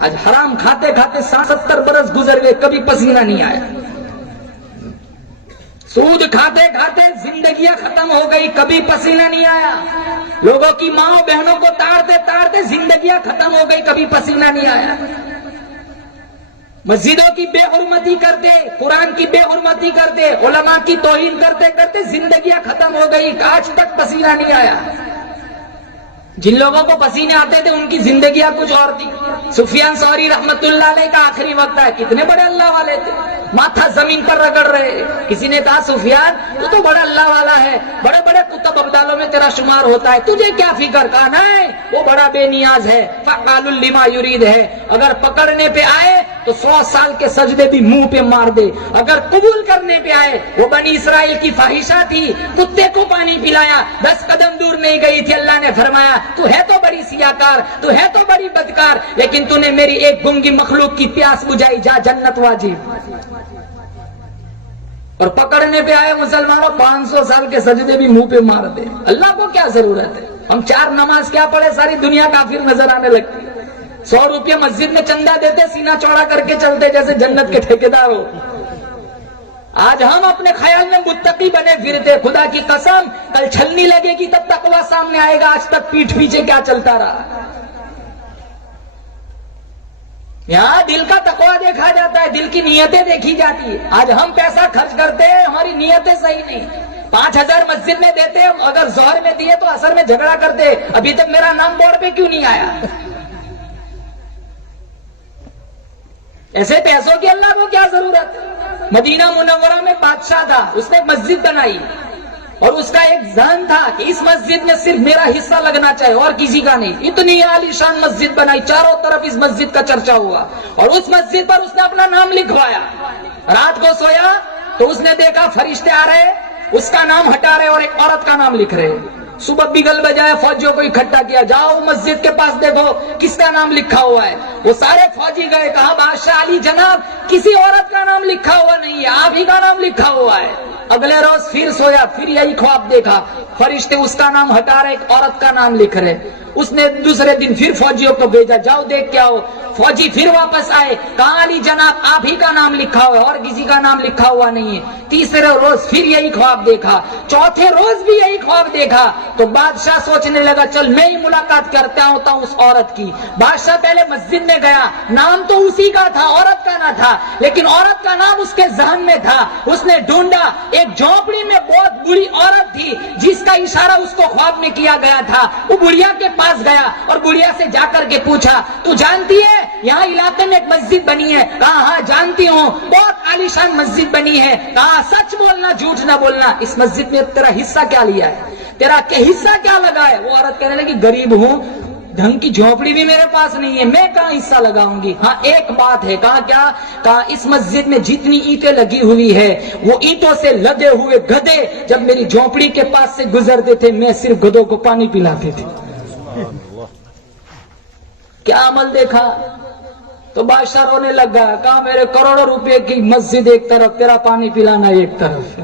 آج حرام کھاتے کھاتے 70 برس گزر گئے، کبھی پسینہ نہیں آیا۔ سود کھاتے کھاتے زندگیاں ختم ہو گئی، کبھی پسینہ نہیں آیا۔ لوگوں کی ماں بہنوں کو تاڑتے تاڑتے زندگیاں ختم ہو گئی، کبھی پسینہ نہیں آیا۔ مسجدوں کی بے حرمتی کرتے، قرآن کی بے حرمتی کرتے، علماء کی توہین کرتے کرتے زندگیاں ختم ہو گئی، آج تک پسینہ نہیں آیا۔ جن لوگوں کو پسینے آتے تھے ان کی زندگیاں کچھ اور تھی۔ سفیان ثوری رحمت اللہ علیہ کا آخری وقت ہے، کتنے بڑے اللہ والے تھے، ماتھا زمین پر رگڑ رہے۔ کسی نے کہا سفیان تو بڑا اللہ والا ہے، بڑے بڑے کتب ابدالوں میں تیرا شمار ہوتا ہے، تجھے کیا فکر؟ کہا نہیں، وہ بڑا بے نیاز ہے، فعال لما یرید ہے، اگر پکڑنے پہ آئے تو 100 سال کے سجدے بھی منہ پہ مار دے، اگر قبول کرنے پہ آئے وہ بنی اسرائیل کی فاحشہ تھی، کتے کو پانی پلایا، 10 قدم دور نہیں گئی تھی، اللہ نے فرمایا تو ہے تو بڑی سیاکار، تو ہے تو بڑی بدکار، لیکن تو نے میری ایک گنگی مخلوق کی پیاس بجھائی، جا جنت واجب۔ اور پکڑنے پہ آئے مسلمانوں 500 سال کے سجدے بھی منہ پہ مار دے۔ اللہ کو کیا ضرورت ہے؟ ہم 4 نماز کیا پڑھے، ساری دنیا کافر نظر آنے لگتی۔ 100 روپیہ مسجد میں چندہ دیتے، سینہ چوڑا کر کے چلتے جیسے جنت کے ٹھیکیدار ہو۔ آج ہم اپنے خیال میں متقی بنے پھرتے، خدا کی قسم کل چھلنی لگے گی تب تقویٰ سامنے آئے گا، آج تک پیٹھ پیچھے کیا چلتا رہا۔ یہاں دل کا تقویٰ دیکھا جاتا ہے، دل کی نیتیں دیکھی جاتی ہے۔ آج ہم پیسہ خرچ کرتے ہیں، ہماری نیتیں صحیح نہیں۔ 5000 مسجد میں دیتے، اگر ظہر میں دیے تو عصر میں جھگڑا کرتے، ابھی تک میرا نام بورڈ پہ کیوں نہیں آیا؟ ایسے پیسوں کی اللہ کو کیا ضرورت ہے؟ مدینہ منورہ میں بادشاہ تھا، اس نے ایک مسجد بنائی اور اس کا ایک ذہن تھا کہ اس مسجد میں صرف میرا حصہ لگنا چاہیے اور کسی کا نہیں۔ اتنی عالی شان مسجد بنائی، چاروں طرف اس مسجد کا چرچا ہوا اور اس مسجد پر اس نے اپنا نام لکھوایا۔ رات کو سویا تو اس نے دیکھا فرشتے آ رہے، اس کا نام ہٹا رہے اور ایک عورت کا نام لکھ رہے۔ صبح بگل بجائے فوجیوں کو اکٹھا کیا، جاؤ مسجد کے پاس دیکھو کس کا نام لکھا ہوا ہے۔ وہ سارے فوجی گئے، کہا بادشاہ علی جناب کسی عورت کا نام لکھا ہوا نہیں ہے، آپ ہی کا نام لکھا ہوا ہے۔ اگلے روز پھر سویا، پھر یہی خواب دیکھا، فرشتے اس کا نام ہٹا رہے، ایک عورت کا نام لکھ رہے۔ اس نے دوسرے دن پھر فوجیوں کو بھیجا، جاؤ دیکھ کے آؤ۔ فوجی پھر واپس آئے، کہا علی جناب آپ ہی کا نام لکھا ہوا ہے اور کسی کا نام لکھا ہوا نہیں ہے۔ تیسرے روز پھر یہی خواب دیکھا، چوتھے روز بھی یہی خواب دیکھا تو بادشاہ سوچنے لگا چل میں ہی ملاقات کرتا ہوتا ہوں اس عورت کی۔ بادشاہ پہلے مسجد میں گیا، نام تو اسی کا تھا، عورت کا نہ تھا، لیکن عورت کا نام اس کے ذہن میں تھا۔ اس نے ڈھونڈا، ایک جھونپڑی میں بہت بری عورت تھی جس کا اشارہ اس کو خواب میں کیا گیا تھا۔ وہ بڑھیا کے پاس گیا اور بڑھیا سے جا کر کے پوچھا تو جانتی ہے یہاں علاقے میں ایک مسجد بنی ہے؟ کہا ہاں جانتی ہوں، بہت عالیشان مسجد بنی ہے۔ کہا سچ بولنا جھوٹ نہ بولنا، اس مسجد میں تیرا حصہ کیا لیا ہے، تیرا حصہ کیا لگا ہے؟ وہ عورت کہنے لگی غریب ہوں، ڈھنگ کی جھونپڑی بھی میرے پاس نہیں ہے، میں کہاں حصہ لگاؤں گی؟ ہاں ایک بات ہے۔ کہا کیا؟ کہا اس مسجد میں جتنی اینٹیں لگی ہوئی ہے وہ اینٹوں سے لدے ہوئے گدھے جب میری جھونپڑی کے پاس سے گزرتے تھے میں صرف گدھوں کو پانی پلاتے تھے۔ کیا عمل دیکھا؟ تو بادشاہ رونے لگا، کہا میرے کروڑوں روپے کی مسجد ایک طرف، تیرا پانی پلانا ایک طرف۔